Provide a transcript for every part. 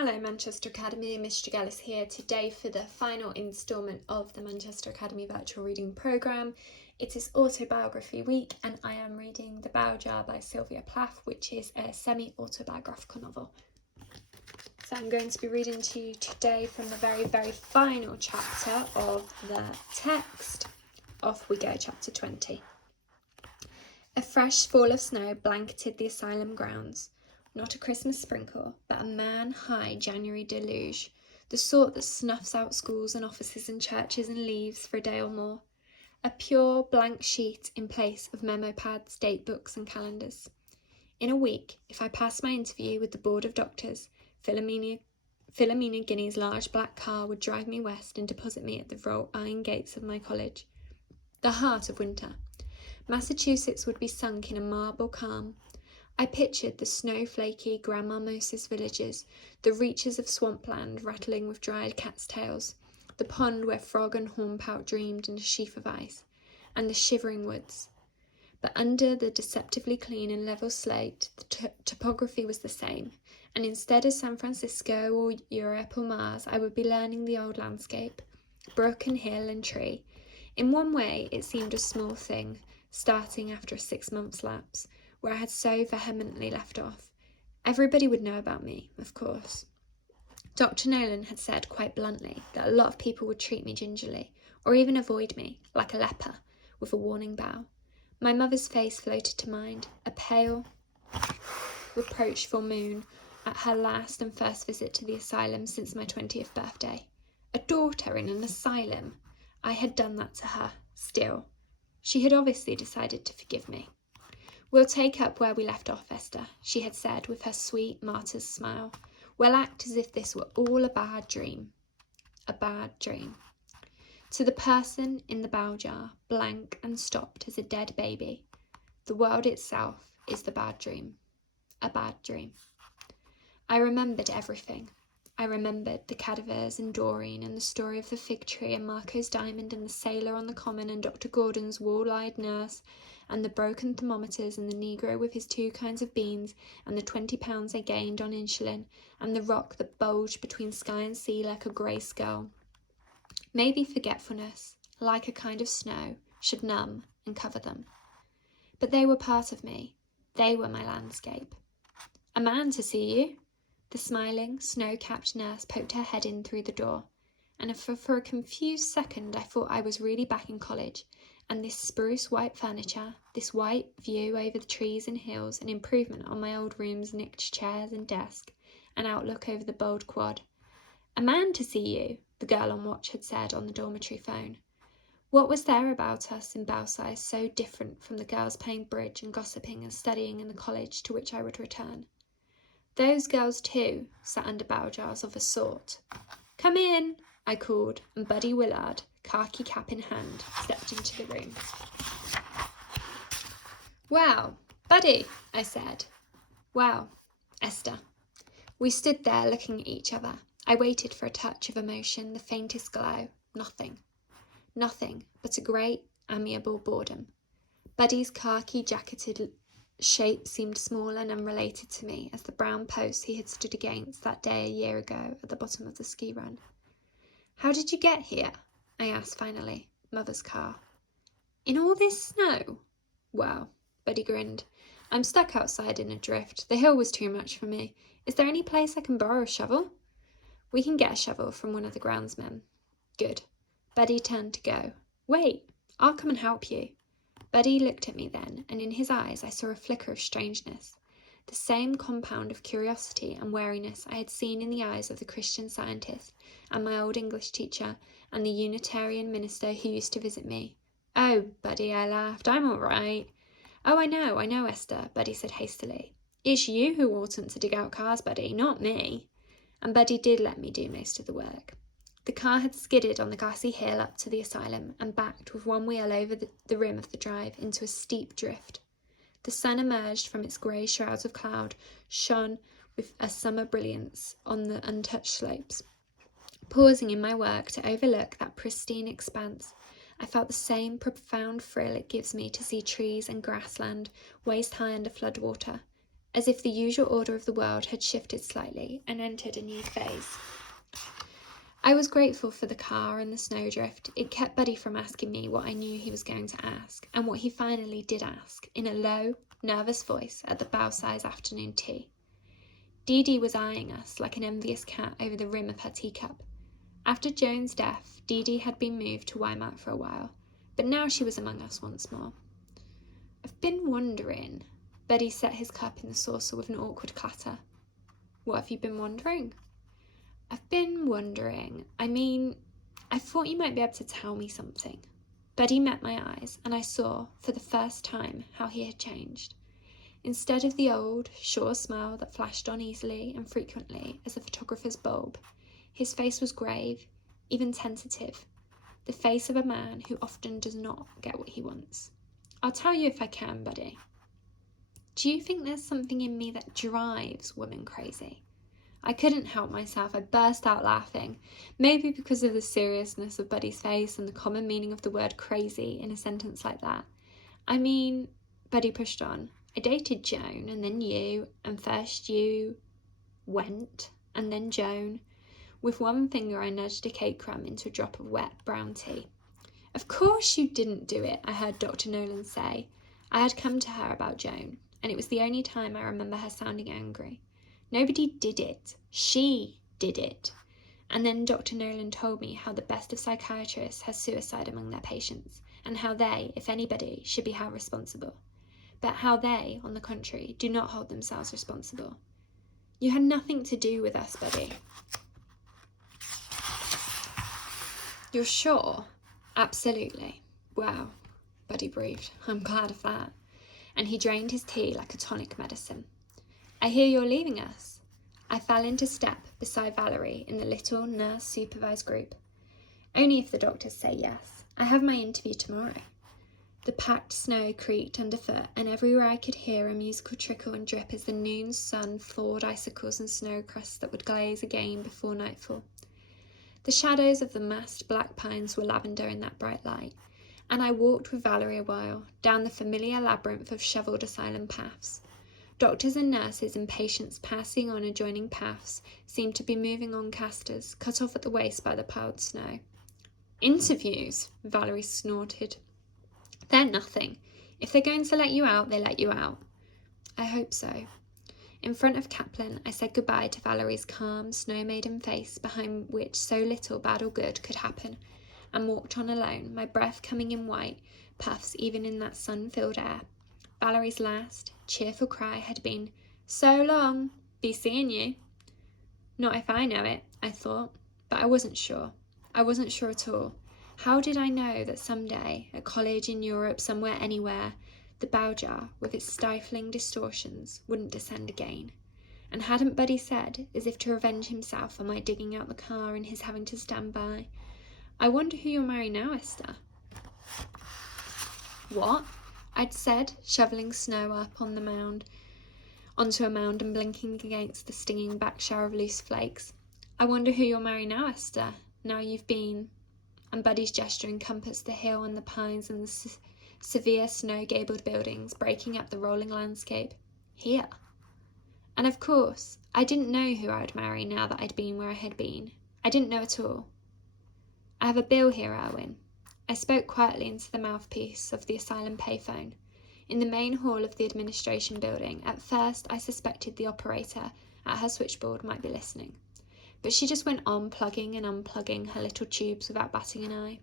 Hello Manchester Academy, Miss Tregelles here today for the final instalment of the Manchester Academy Virtual Reading Programme. It is Autobiography Week and I am reading The Bow Jar by Syvia Plath, which is a semi-autobiographical novel. So I'm going to be reading to you today from the very final chapter of the text. Off we go, chapter 20. A fresh fall of snow blanketed the asylum grounds. Not a Christmas sprinkle, but a man-high January deluge, the sort that snuffs out schools and offices and churches and leaves for a day or more. A pure blank sheet in place of memo pads, date books and calendars. In a week, if I passed my interview with the Board of Doctors, Philomena Guinea's large black car would drive me west and deposit me at the wrought iron gates of my college. The heart of winter. Massachusetts would be sunk in a marble calm. I pictured the snow-flaky Grandma Moses villages, the reaches of swampland rattling with dried cat's tails, the pond where frog and hornpout dreamed in a sheaf of ice, and the shivering woods. But under the deceptively clean and level slate, the topography was the same, and instead of San Francisco or Europe or Mars, I would be learning the old landscape, brook and hill and tree. In one way, it seemed a small thing, starting after a 6-month lapse, where I had so vehemently left off. Everybody would know about me, of course. Dr. Nolan had said quite bluntly that a lot of people would treat me gingerly, or even avoid me, like a leper, with a warning bow. My mother's face floated to mind, a pale, reproachful moon at her last and first visit to the asylum since my 20th birthday. A daughter in an asylum. I had done that to her, still. She had obviously decided to forgive me. "We'll take up where we left off, Esther," she had said with her sweet martyr's smile. "We'll act as if this were all a bad dream." A bad dream. To the person in the bow jar, blank and stopped as a dead baby, the world itself is the bad dream. A bad dream. I remembered everything. I remembered the cadavers and Doreen and the story of the fig tree and Marco's diamond and the sailor on the common and Dr. Gordon's wall-eyed nurse and the broken thermometers and the negro with his 2 kinds of beans and the 20 pounds I gained on insulin and the rock that bulged between sky and sea like a grey skull. Maybe forgetfulness, like a kind of snow, should numb and cover them. But they were part of me. They were my landscape. "A man to see you." The smiling, snow-capped nurse poked her head in through the door, and for a confused second I thought I was really back in college, and this spruce white furniture, this white view over the trees and hills, an improvement on my old room's nicked chairs and desk, an outlook over the bold quad. "A man to see you," the girl on watch had said on the dormitory phone. What was there about us in Belsize so different from the girls playing bridge and gossiping and studying in the college to which I would return? Those girls, too, sat under bow jars of a sort. "Come in," I called, and Buddy Willard, khaki cap in hand, stepped into the room. "Well, Buddy," I said. "Well, Esther." We stood there looking at each other. I waited for a touch of emotion, the faintest glow. Nothing. Nothing but a great, amiable boredom. Buddy's khaki-jacketed shape seemed small and unrelated to me as the brown post he had stood against that day a year ago at the bottom of the ski run. "How did you get here?" I asked finally. "Mother's car." "In all this snow?" "Well," Buddy grinned, "I'm stuck outside in a drift. The hill was too much for me. Is there any place I can borrow a shovel?" "We can get a shovel from one of the groundsmen." "Good." Buddy turned to go. "Wait, I'll come and help you." Buddy looked at me then, and in his eyes I saw a flicker of strangeness, the same compound of curiosity and wariness I had seen in the eyes of the Christian Scientist and my old English teacher and the Unitarian minister who used to visit me. "Oh, Buddy," I laughed, "I'm all right." "Oh, I know, Esther," Buddy said hastily. "It's you who oughtn't to dig out cars, Buddy, not me." And Buddy did let me do most of the work. The car had skidded on the glassy hill up to the asylum and backed with one wheel over the rim of the drive into a steep drift. The sun emerged from its grey shrouds of cloud, shone with a summer brilliance on the untouched slopes. Pausing in my work to overlook that pristine expanse, I felt the same profound thrill it gives me to see trees and grassland waist high under floodwater, as if the usual order of the world had shifted slightly and entered a new phase. I was grateful for the car and the snowdrift. It kept Buddy from asking me what I knew he was going to ask, and what he finally did ask, in a low, nervous voice at the Bow-size afternoon tea. Dee Dee was eyeing us like an envious cat over the rim of her teacup. After Joan's death, Dee Dee had been moved to Weimar for a while, but now she was among us once more. I've been wondering. Buddy set his cup in the saucer with an awkward clatter. What have you been wondering? I've been wondering. I thought you might be able to tell me something. Buddy met my eyes, and I saw, for the first time, how he had changed. Instead of the old, sure smile that flashed on easily and frequently as a photographer's bulb, his face was grave, even tentative, the face of a man who often does not get what he wants. I'll tell you if I can, Buddy. Do you think there's something in me that drives women crazy? I couldn't help myself. I burst out laughing, maybe because of the seriousness of Buddy's face and the common meaning of the word crazy in a sentence like that. Buddy pushed on. I dated Joan, and then you, and first you went, and then Joan. With one finger I nudged a cake crumb into a drop of wet brown tea. Of course you didn't do it, I heard Dr. Nolan say. I had come to her about Joan, and it was the only time I remember her sounding angry. Nobody did it. She did it. And then Dr. Nolan told me how the best of psychiatrists has suicide among their patients, and how they, if anybody, should be held responsible. But how they, on the contrary, do not hold themselves responsible. You had nothing to do with us, Buddy. You're sure? Absolutely. Wow, Buddy breathed. I'm glad of that. And he drained his tea like a tonic medicine. I hear you're leaving us. I fell into step beside Valerie in the little nurse-supervised group. Only if the doctors say yes. I have my interview tomorrow. The packed snow creaked underfoot, and everywhere I could hear a musical trickle and drip as the noon sun thawed icicles and snow crusts that would glaze again before nightfall. The shadows of the massed black pines were lavender in that bright light, and I walked with Valerie a while, down the familiar labyrinth of shovelled asylum paths. Doctors and nurses and patients passing on adjoining paths seemed to be moving on casters, cut off at the waist by the piled snow. Interviews, Valerie snorted. They're nothing. If they're going to let you out, they let you out. I hope so. In front of Kaplan, I said goodbye to Valerie's calm, snow-maiden face behind which so little bad or good could happen, and walked on alone, my breath coming in white puffs even in that sun-filled air. Valerie's last, cheerful cry had been, "So long, be seeing you." Not if I know it, I thought, but I wasn't sure. I wasn't sure at all. How did I know that someday, at college in Europe, somewhere, anywhere, the bow jar, with its stifling distortions, wouldn't descend again? And hadn't Buddy said, as if to revenge himself for my digging out the car and his having to stand by, "I wonder who you'll marry now, Esther?" What? I'd said, shovelling snow up on the mound, onto a mound and blinking against the stinging back shower of loose flakes. "I wonder who you'll marry now, Esther, now you've been..." And Buddy's gesture encompassed the hill and the pines and the severe snow-gabled buildings breaking up the rolling landscape. Here. And of course, I didn't know who I would marry now that I'd been where I had been. I didn't know at all. "I have a bill here, Erwin." I spoke quietly into the mouthpiece of the asylum payphone. In the main hall of the administration building, at first I suspected the operator at her switchboard might be listening. But she just went on plugging and unplugging her little tubes without batting an eye.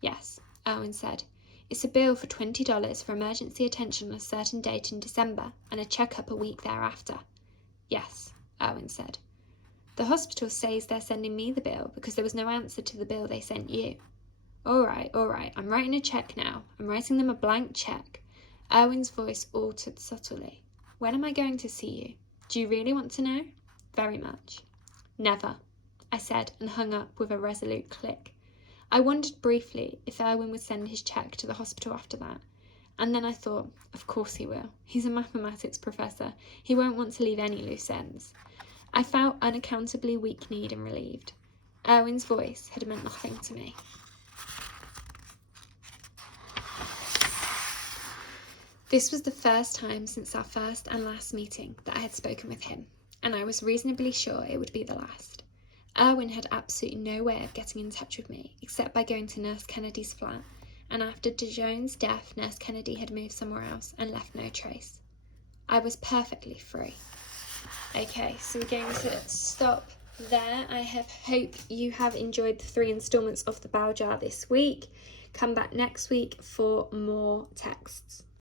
"Yes," Erwin said. "It's a bill for $20 for emergency attention on a certain date in December and a checkup a week thereafter." "Yes," Erwin said. "The hospital says they're sending me the bill because there was no answer to the bill they sent you." All right, I'm writing a check now. I'm writing them a blank check." Erwin's voice altered subtly. "When am I going to see you? Do you really want to know?" "Very much." "Never," I said, and hung up with a resolute click. I wondered briefly if Erwin would send his cheque to the hospital after that, and then I thought, of course he will. He's a mathematics professor. He won't want to leave any loose ends. I felt unaccountably weak-kneed and relieved. Erwin's voice had meant nothing to me. This was the first time since our first and last meeting that I had spoken with him, and I was reasonably sure it would be the last. Erwin had absolutely no way of getting in touch with me except by going to Nurse Kennedy's flat, and after DeJohn's death, Nurse Kennedy had moved somewhere else and left no trace. I was perfectly free. Okay, so we're going to stop there. I hope you have enjoyed the 3 instalments of the Bell Jar this week. Come back next week for more texts.